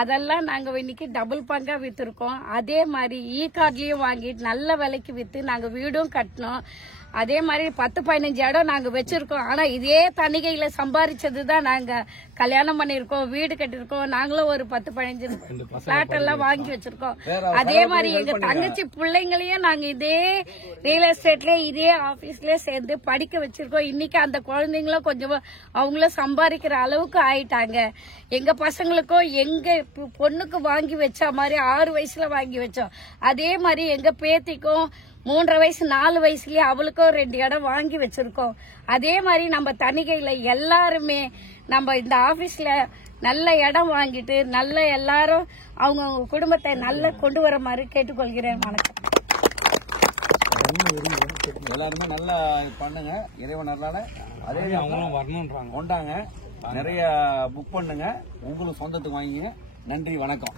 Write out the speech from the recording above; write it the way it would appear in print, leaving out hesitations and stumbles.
அதெல்லாம் நாங்க இன்னைக்கு டபுள் பங்கா வித்திருக்கோம். அதே மாதிரி கார்ட்லயும் வாங்கிட்டு நல்ல விலைக்கு வித்து நாங்க வீடும் கட்டணும். அதே மாதிரி 10-15 இடம் நாங்க வச்சிருக்கோம். ஆனா இதே தணிகையில சம்பாதிச்சதுதான் நாங்க கல்யாணம் பண்ணிருக்கோம், வீடு கட்டிருக்கோம். நாங்களும் ஒரு 10-15 பிளாட் எல்லாம் வாங்கி வச்சிருக்கோம். அதே மாதிரி எங்க தங்கச்சி பிள்ளைங்களையும் நாங்க இதே ரியல் எஸ்டேட்ல இதே ஆபீஸ்லயே சேர்ந்து படிக்க வச்சிருக்கோம். இன்னைக்கு அந்த குழந்தைங்களும் கொஞ்சம் அவங்களும் சம்பாதிக்கிற அளவுக்கு ஆயிட்டாங்க. எங்க பசங்களுக்கும் எங்க பொண்ணுக்கு வாங்கி வச்ச மாதிரி 6 வயசுல வாங்கி வச்சோம். அதே மாதிரி எங்க பேத்திக்கும் 3 வயசு 4 வயசுலயே அவளுக்கும் 2 இடம் வாங்கி வச்சிருக்கோம். அதே மாதிரி நம்ம தணிகையில எல்லாருமே நம்ம இந்த ஆபீஸ்ல நல்ல இடம் வாங்கிட்டு நல்ல எல்லாரும் அவங்க குடும்பத்தை நல்ல கொண்டு வர மாதிரி கேட்டுக்கொள்கிறேன். வணக்கம். எல்லாருமே நல்லா பண்ணுங்க, இறைவன் நல்லால. அதே அவங்களும் வரணும்ன்றாங்க, கொண்டாங்க, நிறைய புக் பண்ணுங்க, உங்களுக்கு சொந்தத்துக்கு வாங்கிங்க. நன்றி, வணக்கம்.